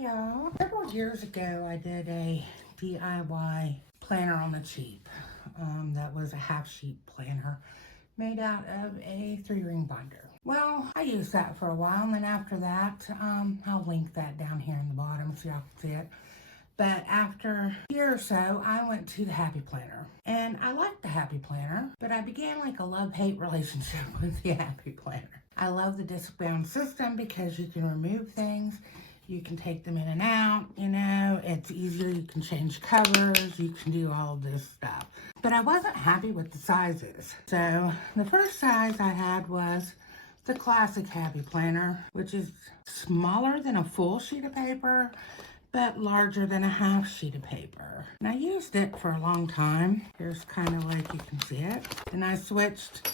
y'all. Several years ago, I did a DIY planner on the cheap. That was a half sheet planner made out of a 3-ring binder. Well, I used that for a while, and then after that, I'll link that down here in the bottom so y'all can see it. But after a year or so, I went to the Happy Planner. And I liked the Happy Planner, but I began like a love-hate relationship with the Happy Planner. I love the disc-bound system because you can remove things. You can take them in and out, you know, it's easier. You can change covers, you can do all of this stuff. But I wasn't happy with the sizes. So the first size I had was the classic Happy Planner, which is smaller than a full sheet of paper, but larger than a half sheet of paper. And I used it for a long time. Here's kind of like you can see it. And I switched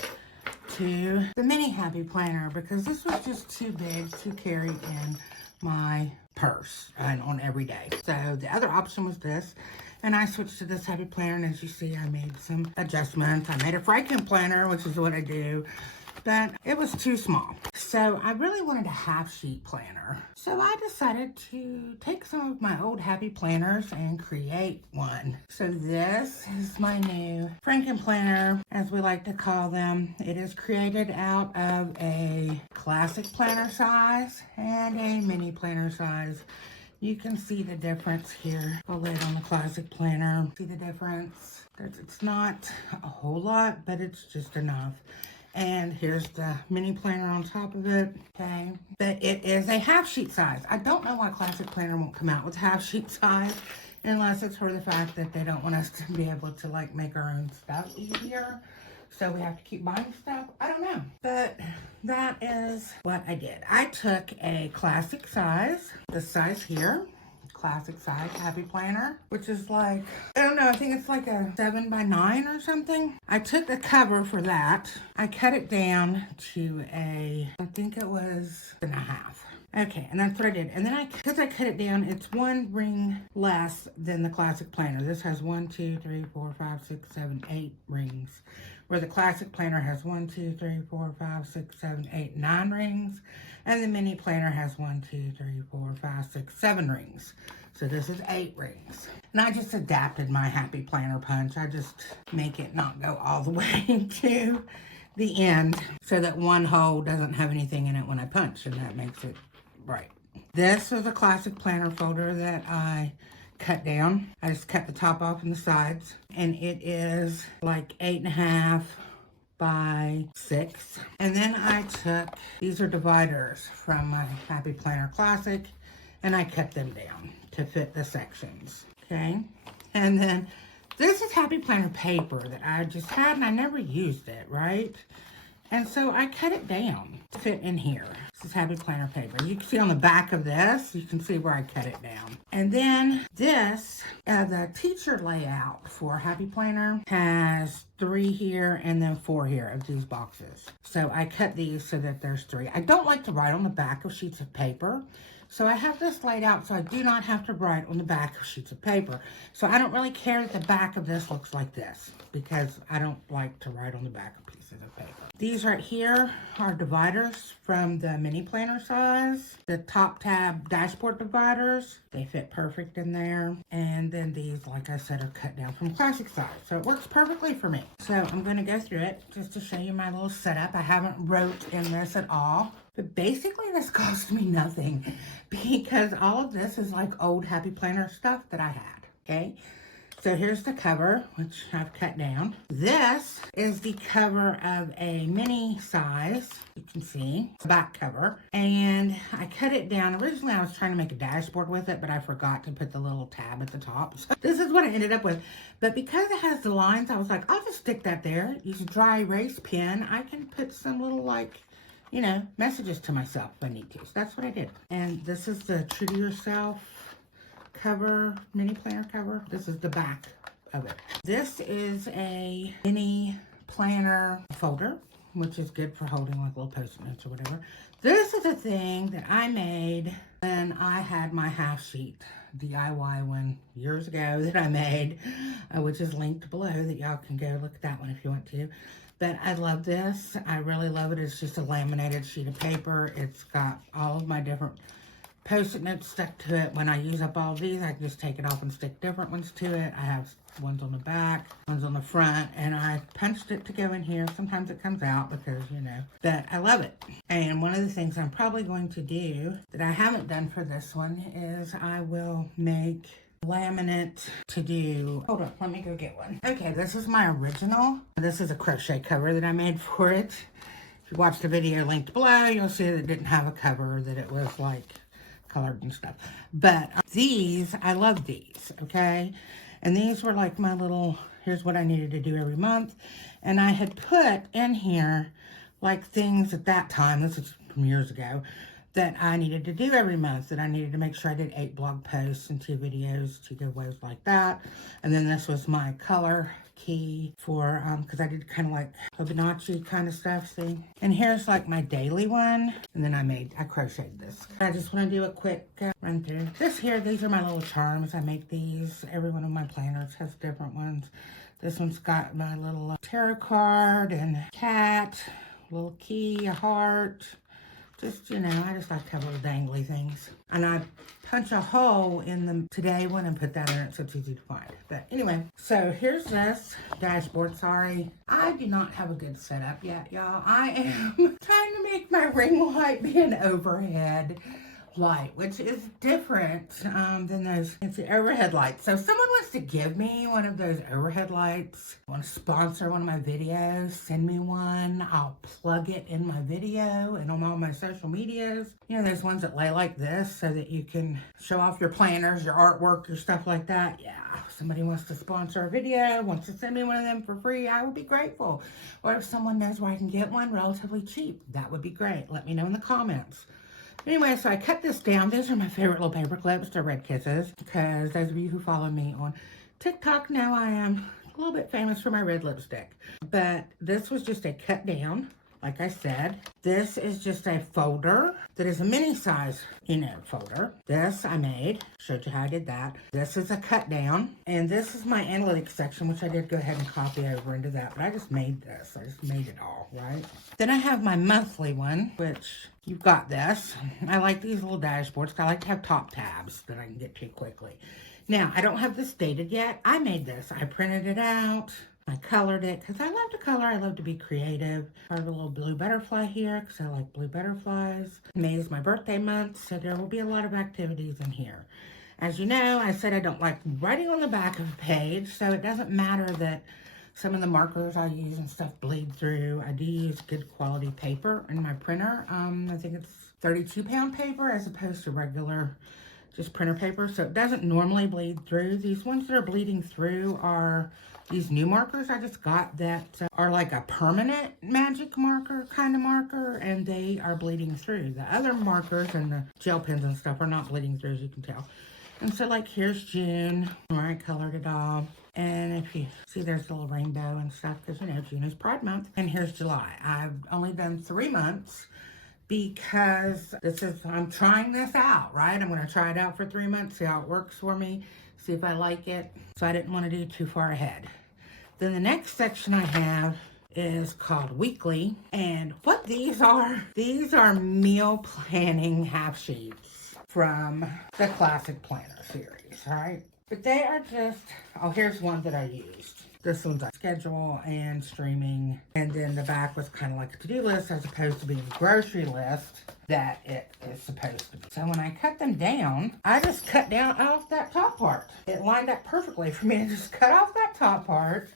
to the mini Happy Planner because this was just too big to carry in my purse and on every day. So the other option was this, and I switched to this Happy Planner, and as you see, I made some adjustments. I made a Franken planner, which is what I do, but it was too small. So I really wanted a half sheet planner. So I decided to take some of my old Happy Planners and create one. So this is my new Franken planner, as we like to call them. It is created out of a classic planner size and a mini planner size. You can see the difference here. I'll lay it on the classic planner. See the difference? It's not a whole lot, but it's just enough. And here's the mini planner on top of it, okay? But it is a half sheet size. I don't know why Classic Planner won't come out with half sheet size, unless it's for the fact that they don't want us to be able to like make our own stuff easier. So we have to keep buying stuff. I don't know. But that is what I did. I took a classic size, this size here, classic size Happy Planner, which is like, I don't know, I think it's like a 7x9 or something. I took the cover for that. I cut it down to I think it was 1.5. Okay, and that's what I did. And then because I cut it down, it's 1 ring less than the classic planner. This has 1, 2, 3, 4, 5, 6, 7, 8 rings. Where the classic planner has 1, 2, 3, 4, 5, 6, 7, 8, 9 rings. And the mini planner has 1, 2, 3, 4, 5, 6, 7 rings. So this is 8 rings. And I just adapted my Happy Planner punch. I just make it not go all the way to the end so that one hole doesn't have anything in it when I punch, and that makes it right. This is a classic planner folder that I cut down. I just cut the top off and the sides, and it is like 8.5 by 6. And then I took, these are dividers from my Happy Planner Classic, and I cut them down to fit the sections, okay? And then this is Happy Planner paper that I just had, and I never used it, right? And so I cut it down to fit in here. This is Happy Planner paper. You can see on the back of this, you can see where I cut it down. And then this, the teacher layout for Happy Planner has 3 here and then 4 here of these boxes. So I cut these so that there's 3. I don't like to write on the back of sheets of paper. So I have this laid out so I do not have to write on the back of sheets of paper. So I don't really care that the back of this looks like this because I don't like to write on the back of pieces of paper. These right here are dividers from the mini planner size. The top tab dashboard dividers, they fit perfect in there. And then these, like I said, are cut down from classic size. So it works perfectly for me. So I'm going to go through it just to show you my little setup. I haven't wrote in this at all. But basically this cost me nothing because all of this is like old Happy Planner stuff that I had, okay? So here's the cover, which I've cut down. This is the cover of a mini size, you can see, back cover. And I cut it down. Originally I was trying to make a dashboard with it, but I forgot to put the little tab at the top. So this is what I ended up with. But because it has the lines, I was like, I'll just stick that there. Use a dry erase pen. I can put some little like, you know, messages to myself if I need to. So that's what I did. And this is the True to Yourself cover, mini planner cover. This is the back of it. This is a mini planner folder, which is good for holding like little post-it notes or whatever. This is a thing that I made when I had my half sheet DIY one years ago that I made, which is linked below that y'all can go look at that one if you want to. But I love this. I really love it. It's just a laminated sheet of paper. It's got all of my different Post-it notes stuck to it. When I use up all of these, I can just take it off and stick different ones to it. I have ones on the back, ones on the front, and I punched it to go in here. Sometimes it comes out because, you know, but I love it. And one of the things I'm probably going to do that I haven't done for this one is I will make laminate to do. Hold on, let me go get one. Okay, this is my original. This is a crochet cover that I made for it. If you watch the video linked below, you'll see that it didn't have a cover, that it was like colored and stuff. But these, I love these, okay? And these were like my little, here's what I needed to do every month. And I had put in here like things at that time, this is from years ago, that I needed to do every month, that I needed to make sure I did 8 blog posts and 2 videos, 2 giveaways like that. And then this was my color key for, because I did kind of like Fibonacci kind of stuff, see? And here's like my daily one. And then I crocheted this. I just want to do a quick run through. These are my little charms. I make these. Every one of my planners has different ones. This one's got my little tarot card and cat, little key, a heart. Just, you know, I just like to have little dangly things. And I punch a hole in the today one and put that in it so it's easy to find. But anyway, so here's this dashboard. Sorry, I do not have a good setup yet, y'all. I am trying to make my ring light be an overhead light, which is different than those fancy overhead lights. So if someone wants to give me one of those overhead lights, want to sponsor one of my videos, send me one. I'll plug it in my video and on all my social medias. You know, those ones that lay like this so that you can show off your planners, your artwork, your stuff like that. Yeah, if somebody wants to sponsor a video, wants to send me one of them for free, I would be grateful. Or if someone knows where I can get one relatively cheap, that would be great. Let me know in the comments. Anyway, so I cut this down. These are my favorite little paper clips. They're Red Kisses. Because those of you who follow me on TikTok know I am a little bit famous for my red lipstick. But this was just a cut down, like I said. This is just a folder that is a mini size, you know, folder. This I made. Showed you how I did that. This is a cut down. And this is my analytics section, which I did go ahead and copy over into that. But I just made this. I just made it all, right? Then I have my monthly one, which you've got this. I like these little dashboards. I like to have top tabs that I can get to quickly. Now, I don't have this dated yet. I made this. I printed it out. I colored it because I love to color. I love to be creative. I have a little blue butterfly here because I like blue butterflies. May is my birthday month, so there will be a lot of activities in here. As you know, I said I don't like writing on the back of a page, so it doesn't matter that some of the markers I use and stuff bleed through. I do use good quality paper in my printer. I think it's 32-pound paper as opposed to regular just printer paper, so it doesn't normally bleed through. These ones that are bleeding through are these new markers I just got that are like a permanent magic marker kind of marker, and they are bleeding through. The other markers and the gel pens and stuff are not bleeding through, as you can tell. And so like here's June, where I colored it all. And if you see, there's a little rainbow and stuff because, you know, June is Pride Month. And here's July. I've only done 3 months because I'm trying this out, right? I'm going to try it out for 3 months, see how it works for me, see if I like it. So I didn't want to do too far ahead. Then the next section I have is called Weekly. And what these are meal planning half sheets from the Classic Planner series, all right? But they are just, oh, here's one that I used. This one's a schedule and streaming. And then the back was kind of like a to-do list as opposed to being a grocery list that it is supposed to be. So when I cut them down, I just cut down off that top part. It lined up perfectly for me to just cut off that top part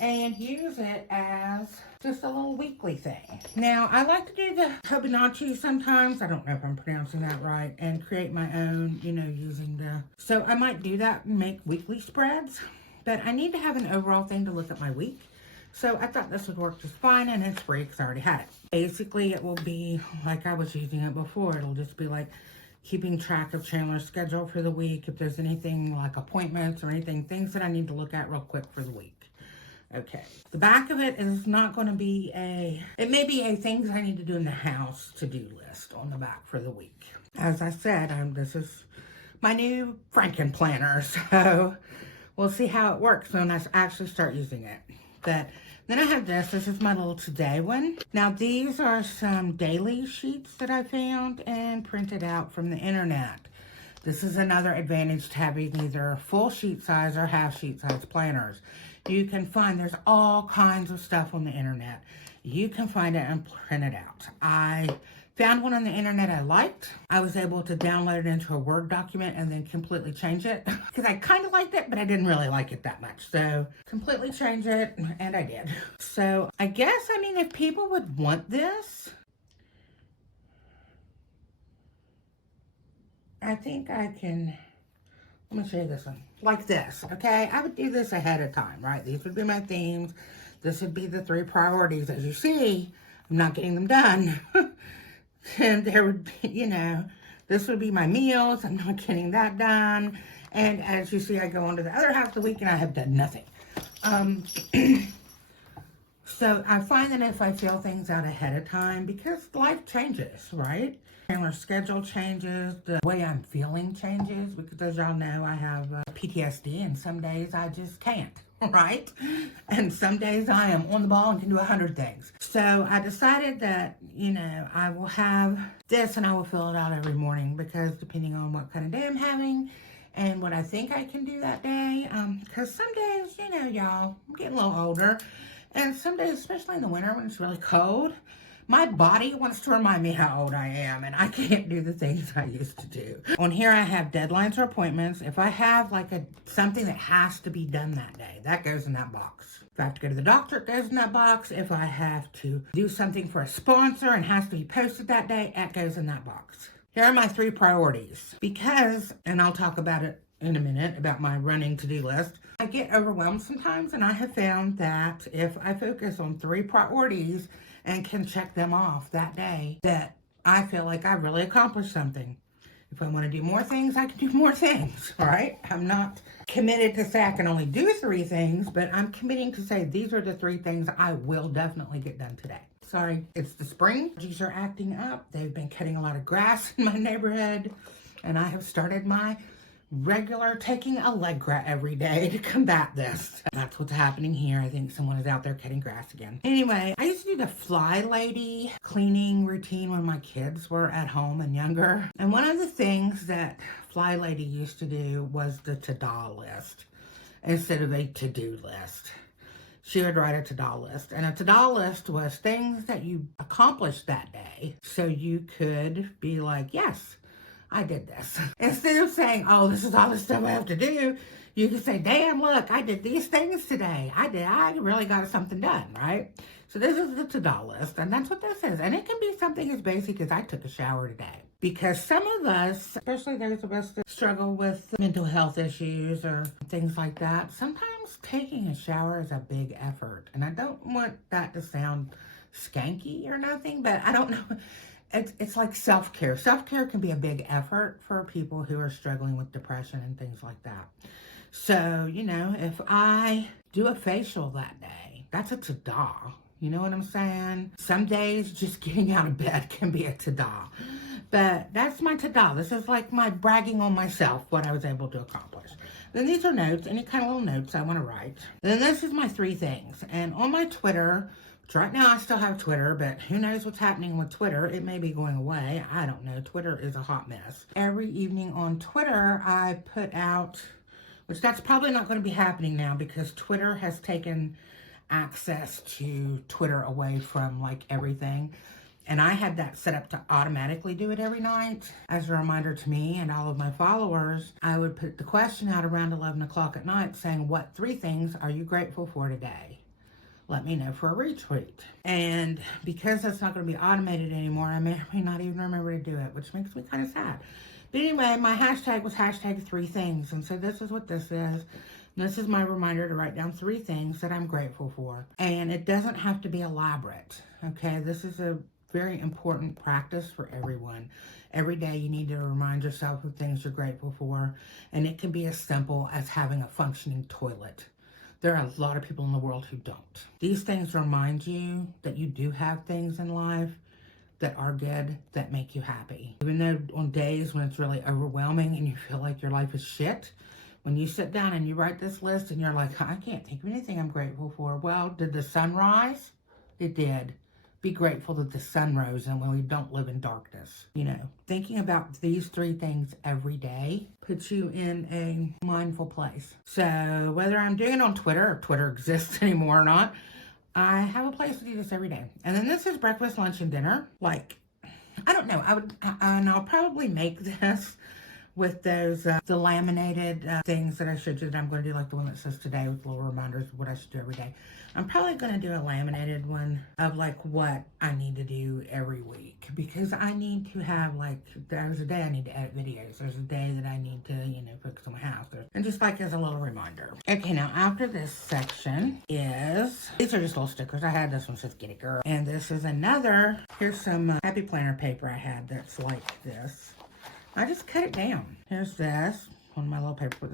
and use it as just a little weekly thing. Now, I like to do the Fibonacci sometimes. I don't know if I'm pronouncing that right. And create my own, you know, using the... So I might do that and make weekly spreads. But I need to have an overall thing to look at my week. So I thought this would work just fine, and it's free because I already had it. Basically, it will be like I was using it before. It'll just be like keeping track of Chandler's schedule for the week. If there's anything like appointments or anything, things that I need to look at real quick for the week. Okay, the back of it is not going to be it may be a things I need to do in the house to-do list on the back for the week. As I said, this is my new Franken planner, so we'll see how it works when I actually start using it. But Then I have this. This is my little today one. Now, these are some daily sheets that I found and printed out from the internet. This is another advantage to having either full sheet size or half sheet size planners. You can find, there's all kinds of stuff on the internet. You can find it and print it out. I found one on the internet I liked. I was able to download it into a Word document and then completely change it because I kind of liked it, but I didn't really like it that much. So completely change it, and I did. So I guess, I mean, if people would want this, I think I can, let me show you this one. Like this, okay? I would do this ahead of time, right? These would be my themes. This would be the 3 priorities. As you see, I'm not getting them done. And there would be, you know, this would be my meals. I'm not getting that done. And as you see, I go on to the other half of the week and I have done nothing. So I find that if I fill things out ahead of time, because life changes, right? And our schedule changes, the way I'm feeling changes, because as y'all know, I have PTSD, and some days I just can't, right? And some days I am on the ball and can do 100 things. So I decided that, you know, I will have this and I will fill it out every morning, because depending on what kind of day I'm having and what I think I can do that day, because some days, you know, y'all, I'm getting a little older, and some days, especially in the winter when it's really cold, my body wants to remind me how old I am, and I can't do the things I used to do. On here, I have deadlines or appointments. If I have like something that has to be done that day, that goes in that box. If I have to go to the doctor, it goes in that box. If I have to do something for a sponsor and has to be posted that day, it goes in that box. Here are my 3 priorities. Because, and I'll talk about it in a minute, about my running to-do list, I get overwhelmed sometimes, and I have found that if I focus on 3 priorities and can check them off that day, that I feel like I really accomplished something. If I want to do more things, I can do more things, right? I'm not committed to say I can only do 3 things, but I'm committing to say these are the 3 things I will definitely get done today. Sorry, it's the spring. Trees are acting up. They've been cutting a lot of grass in my neighborhood, and I have started my regular taking Allegra every day to combat this. That's what's happening here. I think someone is out there cutting grass again. Anyway, I used to do the Fly Lady cleaning routine when my kids were at home and younger. And one of the things that Fly Lady used to do was the to-do list instead of a to-do list. She would write a to-do list. And a to-do list was things that you accomplished that day. So you could be like, yes, I did this. Instead of saying, oh, this is all the stuff I have to do, you can say, damn, look, I did these things today. I really got something done, right? So this is the to-do list, and that's what this is. And it can be something as basic as I took a shower today. Because some of us, especially those of us that struggle with mental health issues or things like that, sometimes taking a shower is a big effort. And I don't want that to sound skanky or nothing, but I don't know. It's like self-care. Self-care can be a big effort for people who are struggling with depression and things like that. So, you know, if I do a facial that day, that's a to-do. You know what I'm saying? Some days just getting out of bed can be a to-do. But that's my to-do. This is like my bragging on myself, what I was able to accomplish. Then these are notes, any kind of little notes I want to write. Then this is my 3 things. And on my Twitter, right now I still have Twitter, but who knows what's happening with Twitter. It may be going away. I don't know. Twitter is a hot mess. Every evening on Twitter, I put out, which that's probably not going to be happening now because Twitter has taken access to Twitter away from like everything. And I had that set up to automatically do it every night. As a reminder to me and all of my followers, I would put the question out around 11 o'clock at night saying, what 3 things are you grateful for today? Let me know for a retweet. And because that's not going to be automated anymore, I may or may not even remember to do it, which makes me kind of sad. But anyway, my hashtag was hashtag 3 things. And so this is what this is. And this is my reminder to write down 3 things that I'm grateful for. And it doesn't have to be elaborate. Okay, this is a very important practice for everyone. Every day you need to remind yourself of things you're grateful for. And it can be as simple as having a functioning toilet. There are a lot of people in the world who don't. These things remind you that you do have things in life that are good, that make you happy. Even though on days when it's really overwhelming and you feel like your life is shit, When you sit down and you write this list and you're like, I can't think of anything I'm grateful for. Well, did the sun rise? It did. Be grateful that the sun rose and when we don't live in darkness. You know, thinking about these 3 things every day puts you in a mindful place. So whether I'm doing it on Twitter, if Twitter exists anymore or not, I have a place to do this every day. And then this is breakfast, lunch, and dinner. Like, I don't know. And I'll probably make this with those, the laminated things that I showed you that I'm going to do, like the one that says today with little reminders of what I should do every day. I'm probably going to do a laminated one of like what I need to do every week, because I need to have like, there's a day I need to edit videos. There's a day that I need to, you know, fix on my house. And just like as a little reminder. Okay, now after this section is, these are just little stickers. I had this one says Get It Girl. And this is another, here's some happy planner paper I had that's like this. I just cut it down. Here's this, one of my little paper.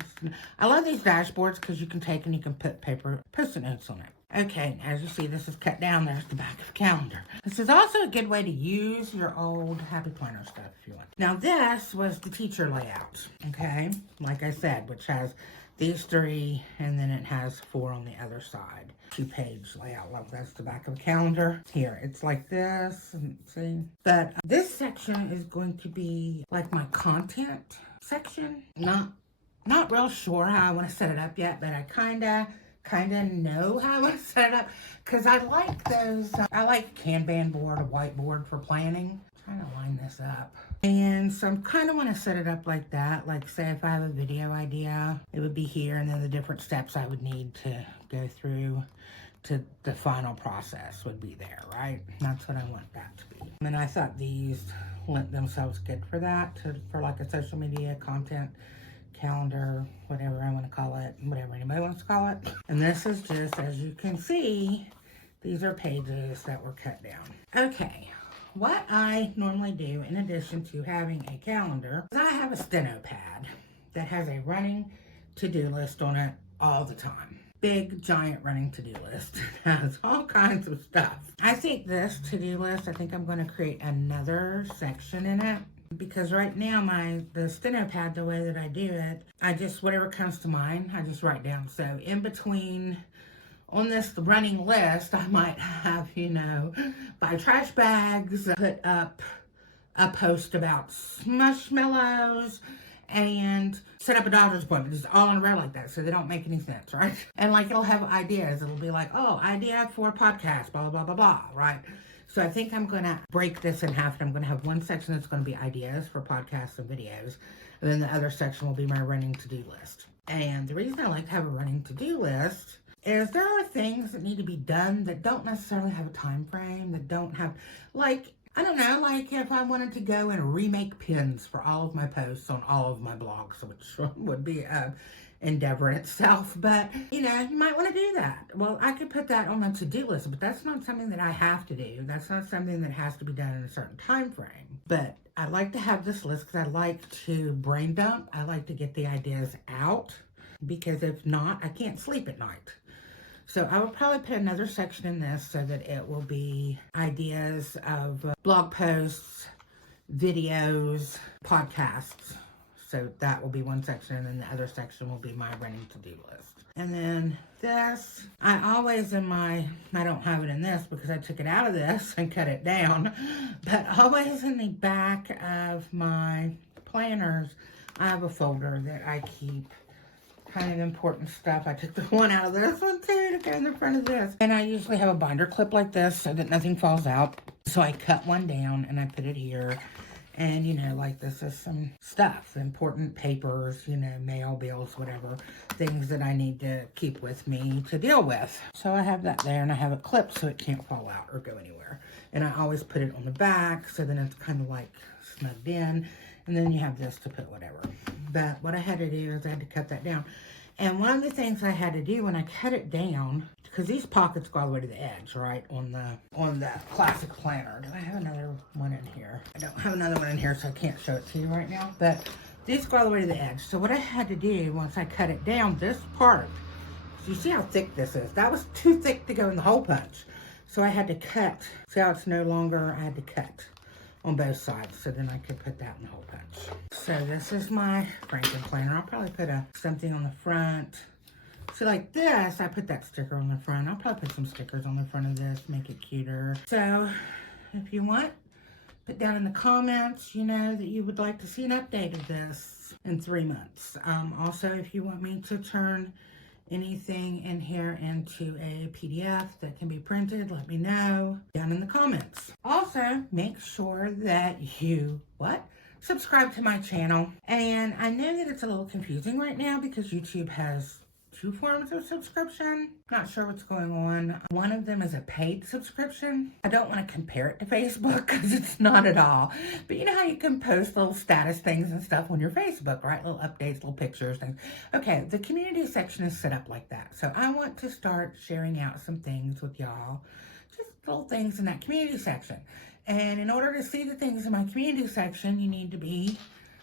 I love these dashboards because you can take and you can put paper Post-it notes on it. Okay, as you see, this is cut down. There's the back of the calendar. This is also a good way to use your old Happy Planner stuff if you want. Now this was the teacher layout, okay? Like I said, which has these 3, and then it has 4 on the other side. 2-page layout. Look, that's the back of the calendar. Here, it's like this, see? But this section is going to be like my content section. Not real sure how I want to set it up yet, but I kind of know how I want to set it up, because I like those, I like a Kanban board, a whiteboard for planning. I'm trying to line this up. And so I kind of want to set it up like that. Like say if I have a video idea, it would be here, and then the different steps I would need to go through to the final process would be there, right? That's what I want that to be. And I thought these lent themselves good for that, for like a social media content calendar, whatever I want to call it, whatever anybody wants to call it. And this is just, as you can see, these are pages that were cut down. Okay, what I normally do in addition to having a calendar is I have a steno pad that has a running to-do list on it all the time. Big, giant running to-do list. It has all kinds of stuff. I think this to-do list, I think I'm going to create another section in it. Because right now, the steno pad, the way that I do it, I just, whatever comes to mind, I just write down. So in between, on this running list, I might have, you know, buy trash bags, put up a post about marshmallows, and set up a doctor's appointment. Just all in a row like that, so they don't make any sense, right? And like, it'll have ideas. It'll be like, oh, idea for a podcast, blah, blah, blah, blah, right? So I think I'm going to break this in half, and I'm going to have one section that's going to be ideas for podcasts and videos, and then the other section will be my running to-do list. And the reason I like to have a running to-do list is there are things that need to be done that don't necessarily have a time frame, that don't have, like, I don't know, like if I wanted to go and remake pins for all of my posts on all of my blogs, which would be a endeavor in itself, but you know, you might want to do that. Well, I could put that on my to-do list, but that's not something that I have to do. That's not something that has to be done in a certain time frame. But I like to have this list because I like to brain dump. I like to get the ideas out, because if not, I can't sleep at night. So I will probably put another section in this so that it will be ideas of blog posts, videos, podcasts. So that will be one section, and then the other section will be my running to-do list. And then this, I always I don't have it in this because I took it out of this and cut it down, but always in the back of my planners, I have a folder that I keep kind of important stuff. I took the one out of this one too to go in the front of this. And I usually have a binder clip like this so that nothing falls out. So I cut one down and I put it here. And, you know, like this is some stuff, important papers, you know, mail, bills, whatever, things that I need to keep with me to deal with. So I have that there, and I have it clipped so it can't fall out or go anywhere. And I always put it on the back, so then it's kind of like snugged in. And then you have this to put whatever. But what I had to do is I had to cut that down. And one of the things I had to do when I cut it down, because these pockets go all the way to the edge, right, on the classic planner. Do I have another one in here? I don't have another one in here, so I can't show it to you right now. But these go all the way to the edge. So what I had to do once I cut it down, this part, so you see how thick this is? That was too thick to go in the hole punch. So I had to cut. See how it's no longer, I had to cut on both sides, so then I could put that in the hole punch. So this is my Franken planner. I'll probably put something on the front. So like this, I put that sticker on the front. I'll probably put some stickers on the front of this, make it cuter. So if you want, put down in the comments, you know, that you would like to see an update of this in 3 months. Also, if you want me to turn anything in here into a PDF that can be printed, let me know down in the comments. Also, make sure that you, subscribe to my channel. And I know that it's a little confusing right now because YouTube has 2 forms of subscription. Not sure what's going on. One of them is a paid subscription. I don't want to compare it to Facebook because it's not at all. But you know how you can post little status things and stuff on your Facebook, right? Little updates, little pictures, things. Okay, the community section is set up like that. So I want to start sharing out some things with y'all. Just little things in that community section. And in order to see the things in my community section, you need to be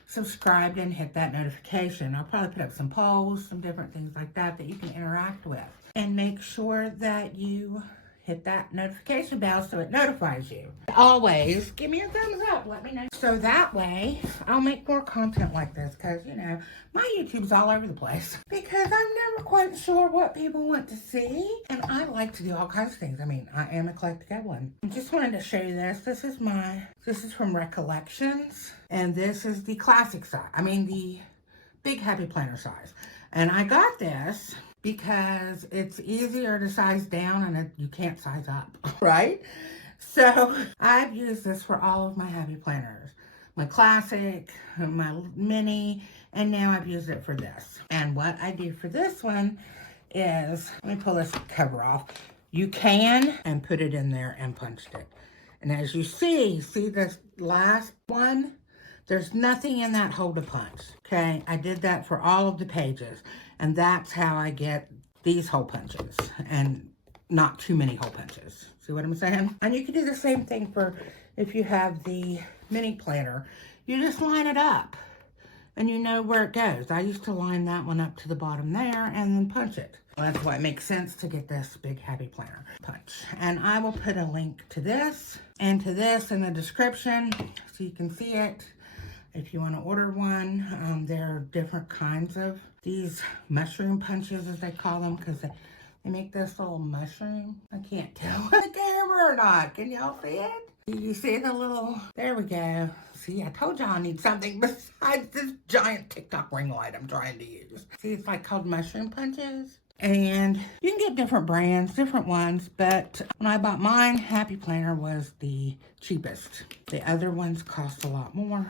subscribed and hit that notification. I'll probably put up some polls, some different things like that that you can interact with. And make sure that you hit that notification bell so it notifies you. Always give me a thumbs up, let me know. So that way I'll make more content like this because, you know, my YouTube's all over the place because I'm never quite sure what people want to see. And I like to do all kinds of things. I mean, I am eclectic at one. I just wanted to show you this. This is from Recollections. And this is the classic size. I mean, the big happy planner size. And I got this because it's easier to size down and you can't size up, right? So I've used this for all of my happy planners. My classic, my mini, and now I've used it for this. And what I do for this one is, let me pull this cover off. You can and put it in there and punched it. And as you see this last one? There's nothing in that hole to punch, okay? I did that for all of the pages, and that's how I get these hole punches, and not too many hole punches. See what I'm saying? And you can do the same thing for if you have the mini planner. You just line it up, and you know where it goes. I used to line that one up to the bottom there, and then punch it. Well, that's why it makes sense to get this big happy planner punch. And I will put a link to this and to this in the description so you can see it. If you want to order one, there are different kinds of these mushroom punches, as they call them, because they make this little mushroom. I can't tell on the camera or not. Can y'all see it? You see the little, there we go. See, I told y'all I need something besides this giant TikTok ring light I'm trying to use. See, it's like called mushroom punches. And you can get different brands, different ones, but when I bought mine, Happy Planner was the cheapest. The other ones cost a lot more.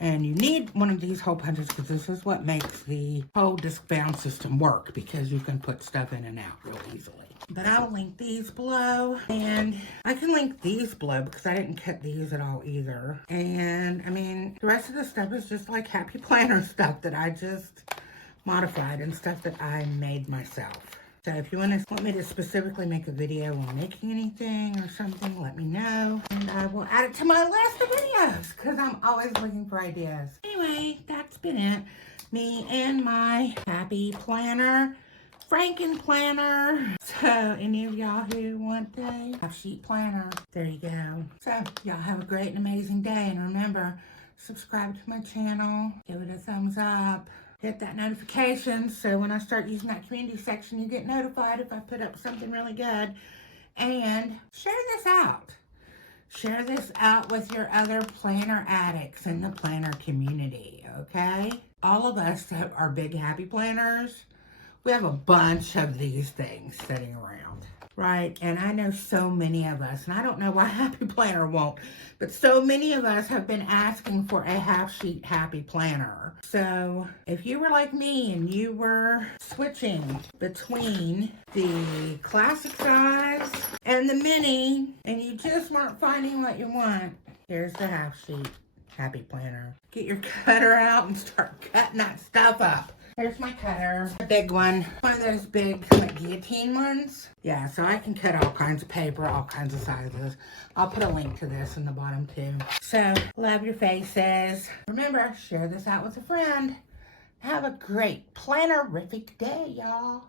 And you need one of these hole punches because this is what makes the whole disc bound system work, because you can put stuff in and out real easily. But I'll link these below, and I can link these below because I didn't cut these at all either. And I mean, the rest of the stuff is just like Happy Planner stuff that I just modified and stuff that I made myself. So if you want me to specifically make a video on making anything or something, let me know. And I will add it to my list of videos because I'm always looking for ideas. Anyway, that's been it. Me and my happy planner, Franken planner. So any of y'all who want a half-sheet planner, there you go. So y'all have a great and amazing day. And remember, subscribe to my channel. Give it a thumbs up. Hit that notification so when I start using that community section, you get notified if I put up something really good. And share this out. Share this out with your other planner addicts in the planner community, okay? All of us that are big happy planners, we have a bunch of these things sitting around, right? And I know so many of us, and I don't know why Happy Planner won't, but so many of us have been asking for a half-sheet happy planner. So if you were like me and you were switching between the classic size and the mini, and you just weren't finding what you want, here's the half-sheet happy planner. Get your cutter out and start cutting that stuff up. Here's my cutter, a big one of those big like guillotine ones. Yeah, so I can cut all kinds of paper, all kinds of sizes. I'll put a link to this in the bottom too. So, love your faces. Remember, share this out with a friend. Have a great plannerific day, y'all.